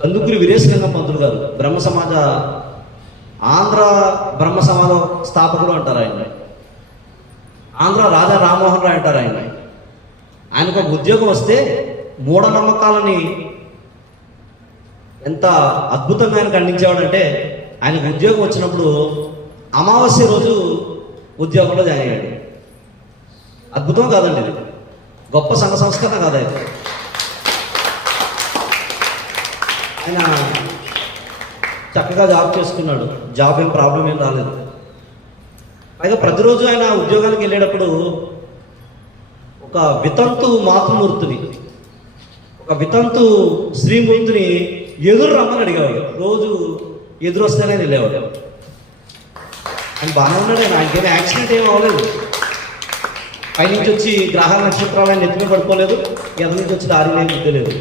కందుకూరి వీరేశలింగం పంతులు గారు బ్రహ్మ సమాజ ఆంధ్ర బ్రహ్మ సమాజం స్థాపకుడు అంటారు ఆయన. ఆంధ్ర రాజా రామ్మోహన్ రాయ్ అంటారు ఆయన. ఆయనకు ఒక ఉద్యోగం వస్తే మూఢనమ్మకాలని ఎంత అద్భుతంగా ఆయన ఖండించేవాడంటే, ఆయనకు ఉద్యోగం వచ్చినప్పుడు అమావాస్య రోజు ఉద్యోగంలో జాయిన్ అయ్యాడు. అద్భుతం కాదండి ఇది, గొప్ప సంఘ సంస్కరణ కాదు ఆయన. ఆయన చక్కగా జాబ్ చేసుకున్నాడు, జాబ్ ఏం ప్రాబ్లం ఏం రాలేదు. పైగా ప్రతిరోజు ఆయన ఉద్యోగానికి వెళ్ళేటప్పుడు ఒక వితంతు మాతృమూర్తిని, ఒక వితంతు శ్రీమూర్తిని ఎదురు రమ్మని అడిగేవాడు. రోజు ఎదురు వస్తేనే వెళ్ళేవాడు. ఆయన బాగానే ఉన్నాడు, ఆయనకేమీ యాక్సిడెంట్ ఏం అవ్వలేదు. పైనుంచి వచ్చి గ్రహాల నక్షత్రాలు ఆయన ఎత్తుమే పడుకోలేదు, ఎదురు నుంచి వచ్చి దారి లేదు.